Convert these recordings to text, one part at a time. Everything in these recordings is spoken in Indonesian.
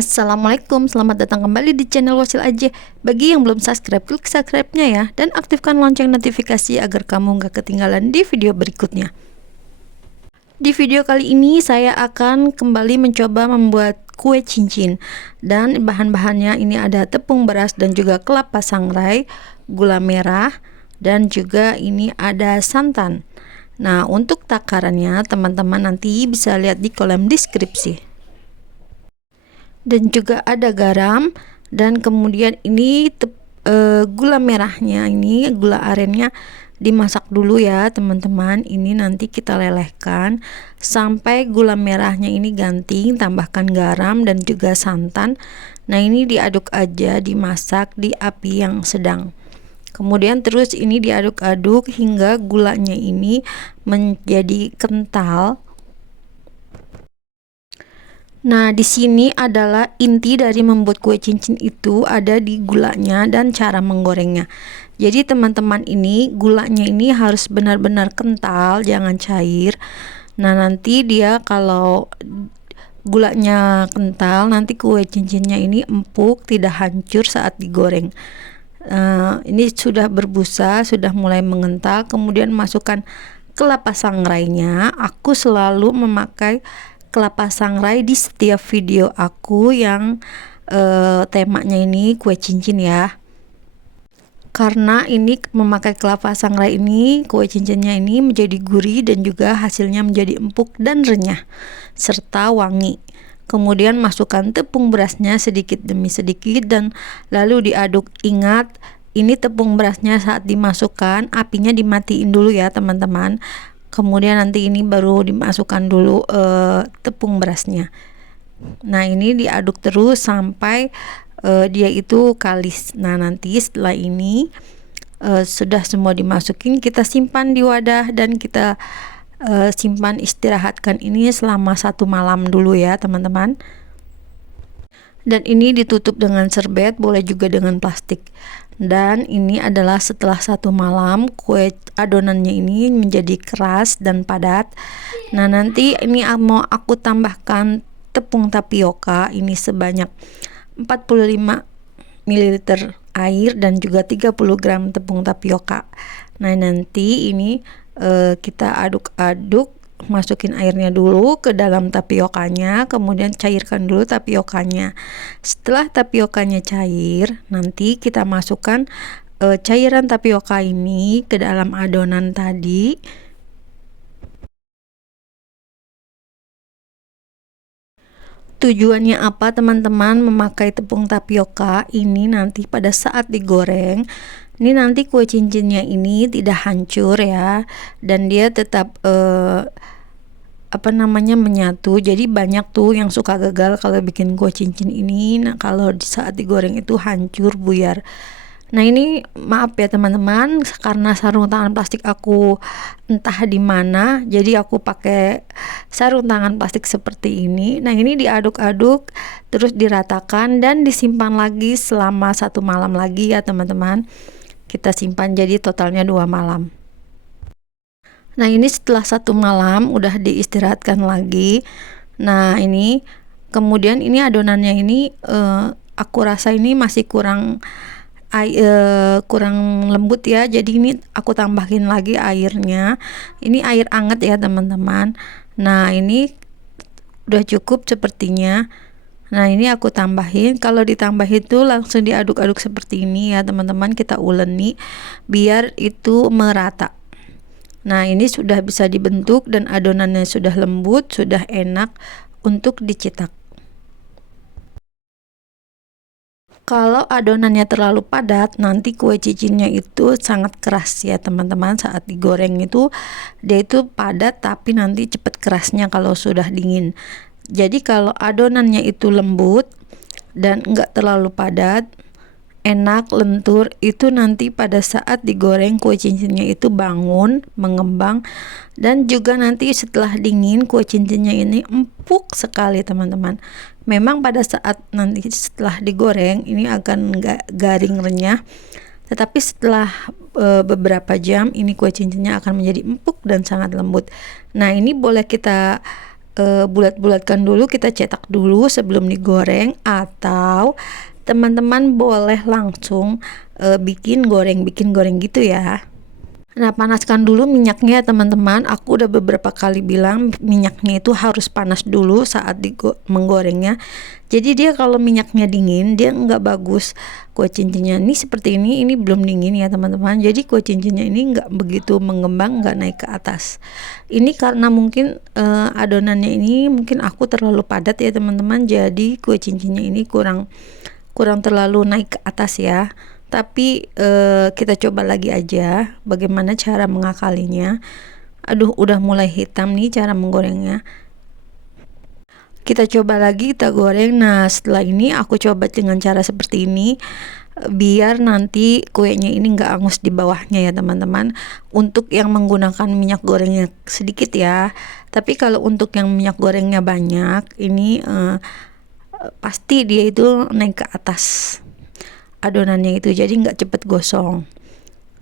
Assalamualaikum, selamat datang kembali di channel Wasil aja. Bagi yang belum subscribe, klik subscribe-nya ya, dan aktifkan lonceng notifikasi agar kamu nggak ketinggalan di video berikutnya. Di video kali ini saya akan kembali mencoba membuat kue cincin, dan bahan-bahannya ini ada tepung beras dan juga kelapa sangrai, gula merah, dan juga ini ada santan. Nah, untuk takarannya teman-teman nanti bisa lihat di kolom deskripsi. Dan juga ada garam, dan kemudian ini gula merahnya, ini gula arennya dimasak dulu ya teman-teman. Ini nanti kita lelehkan sampai gula merahnya ini ganti, tambahkan garam dan juga santan. Nah, ini diaduk aja, dimasak di api yang sedang. Kemudian terus ini diaduk-aduk hingga gulanya ini menjadi kental. Nah, di sini adalah inti dari membuat kue cincin itu ada di gulanya dan cara menggorengnya. Jadi teman-teman, ini gulanya ini harus benar-benar kental, jangan cair. Nah, nanti dia kalau gulanya kental, nanti kue cincinnya ini empuk, tidak hancur saat digoreng. Ini sudah berbusa, sudah mulai mengental. Kemudian masukkan kelapa sangrainya. Aku selalu memakai kelapa sangrai di setiap video aku yang temanya ini kue cincin ya, karena ini memakai kelapa sangrai ini kue cincinnya ini menjadi gurih dan juga hasilnya menjadi empuk dan renyah serta wangi. Kemudian masukkan tepung berasnya sedikit demi sedikit dan lalu diaduk. Ingat, ini tepung berasnya saat dimasukkan apinya dimatiin dulu ya teman-teman. Kemudian nanti ini baru dimasukkan dulu tepung berasnya. Nah, ini diaduk terus sampai dia itu kalis. Nah, nanti setelah ini sudah semua dimasukin, kita simpan di wadah dan kita simpan istirahatkan ini selama 1 malam dulu ya teman-teman. Dan ini ditutup dengan serbet, boleh juga dengan plastik. Dan ini adalah setelah 1 malam kue adonannya ini menjadi keras dan padat. Nah, nanti ini mau aku tambahkan tepung tapioka ini sebanyak 45 ml air dan juga 30 gram tepung tapioka. Nah, nanti ini kita aduk-aduk, masukin airnya dulu ke dalam tapiokanya, kemudian cairkan dulu tapiokanya. Setelah tapiokanya cair, nanti kita masukkan cairan tapioka ini ke dalam adonan tadi. Tujuannya apa teman-teman memakai tepung tapioka ini? Nanti pada saat digoreng, ini nanti kue cincinnya ini tidak hancur ya, dan dia tetap menyatu. Jadi banyak tuh yang suka gagal kalau bikin kue cincin ini. Nah, kalau di saat digoreng itu hancur, buyar. Nah, ini maaf ya teman-teman, karena sarung tangan plastik aku entah di mana, jadi aku pakai sarung tangan plastik seperti ini. Nah, ini diaduk-aduk terus diratakan dan disimpan lagi selama 1 malam lagi ya teman-teman. Kita simpan jadi totalnya 2 malam. Nah, ini setelah 1 malam udah diistirahatkan lagi. Nah, ini kemudian ini adonannya ini aku rasa ini masih kurang lembut ya, jadi ini aku tambahin lagi airnya. Ini air hangat ya teman-teman. Nah, ini udah cukup sepertinya. Nah, ini aku tambahin. Kalau ditambah itu langsung diaduk-aduk seperti ini ya teman-teman, kita uleni biar itu merata. Nah, ini sudah bisa dibentuk dan adonannya sudah lembut, sudah enak untuk dicetak. Kalau adonannya terlalu padat, nanti kue cincinnya itu sangat keras ya teman-teman. Saat digoreng itu dia itu padat, tapi nanti cepat kerasnya kalau sudah dingin. Jadi kalau adonannya itu lembut dan enggak terlalu padat, enak, lentur, itu nanti pada saat digoreng kue cincinnya itu bangun, mengembang, dan juga nanti setelah dingin kue cincinnya ini empuk sekali teman-teman. Memang pada saat nanti setelah digoreng ini akan nggak garing renyah, tetapi setelah beberapa jam ini kue cincinnya akan menjadi empuk dan sangat lembut. Nah, ini boleh kita bulat-bulatkan dulu, kita cetak dulu sebelum digoreng, atau teman-teman boleh langsung bikin goreng gitu ya. Nah, panaskan dulu minyaknya teman-teman. Aku udah beberapa kali bilang minyaknya itu harus panas dulu saat menggorengnya. Jadi dia kalau minyaknya dingin, dia nggak bagus kue cincinnya. Ini seperti ini belum dingin ya teman-teman. Jadi kue cincinnya ini nggak begitu mengembang, nggak naik ke atas. Ini karena mungkin adonannya ini mungkin aku terlalu padat ya teman-teman. Jadi kue cincinnya ini kurang terlalu naik ke atas ya. Tapi kita coba lagi aja bagaimana cara mengakalinya. Aduh, udah mulai hitam nih cara menggorengnya. Kita coba lagi, kita goreng. Nah, setelah ini aku coba dengan cara seperti ini, biar nanti kuenya ini nggak angus di bawahnya ya teman-teman. Untuk yang menggunakan minyak gorengnya sedikit ya. Tapi kalau untuk yang minyak gorengnya banyak, ini pasti dia itu naik ke atas adonannya itu, jadi nggak cepet gosong.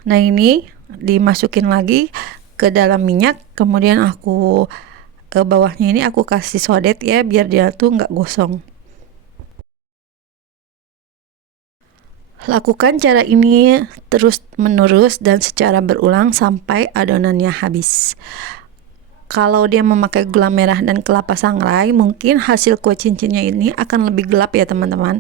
Nah, ini dimasukin lagi ke dalam minyak, kemudian aku ke bawahnya ini aku kasih sodet ya, biar dia tuh nggak gosong. Lakukan cara ini terus menerus dan secara berulang sampai adonannya habis. Kalau dia memakai gula merah dan kelapa sangrai, mungkin hasil kue cincinnya ini akan lebih gelap ya teman-teman.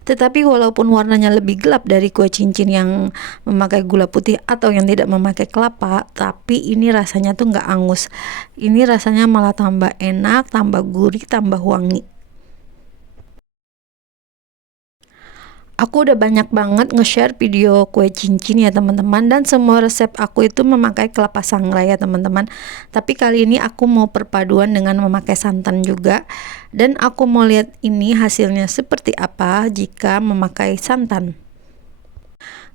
Tetapi walaupun warnanya lebih gelap dari kue cincin yang memakai gula putih atau yang tidak memakai kelapa, tapi ini rasanya tuh nggak angus. Ini rasanya malah tambah enak, tambah gurih, tambah wangi. Aku udah banyak banget nge-share video kue cincin ya teman-teman, dan semua resep aku itu memakai kelapa sangrai ya teman-teman. Tapi kali ini aku mau perpaduan dengan memakai santan juga, dan aku mau lihat ini hasilnya seperti apa jika memakai santan.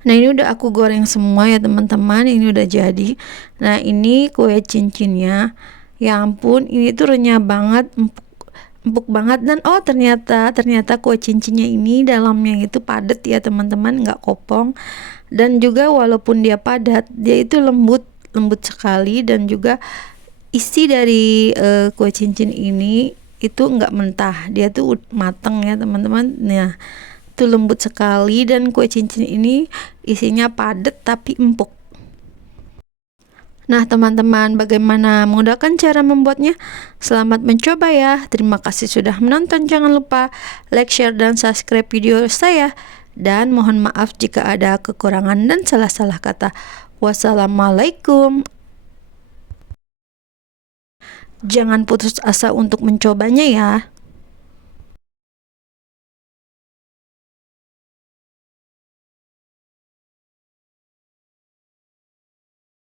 Nah, ini udah aku goreng semua ya teman-teman, ini udah jadi. Nah, ini kue cincinnya, ya ampun, ini tuh renyah banget, empuk banget. Dan ternyata kue cincinnya ini dalamnya itu padat ya teman-teman, nggak kopong. Dan juga walaupun dia padat, dia itu lembut sekali. Dan juga isi dari kue cincin ini itu nggak mentah, dia tuh mateng ya teman-teman. Nah, itu lembut sekali, dan kue cincin ini isinya padat tapi empuk. Nah teman-teman, bagaimana mengudahkan cara membuatnya? Selamat mencoba ya. Terima kasih sudah menonton. Jangan lupa like, share, dan subscribe video saya. Dan mohon maaf jika ada kekurangan dan salah-salah kata. Wassalamualaikum. Jangan putus asa untuk mencobanya ya.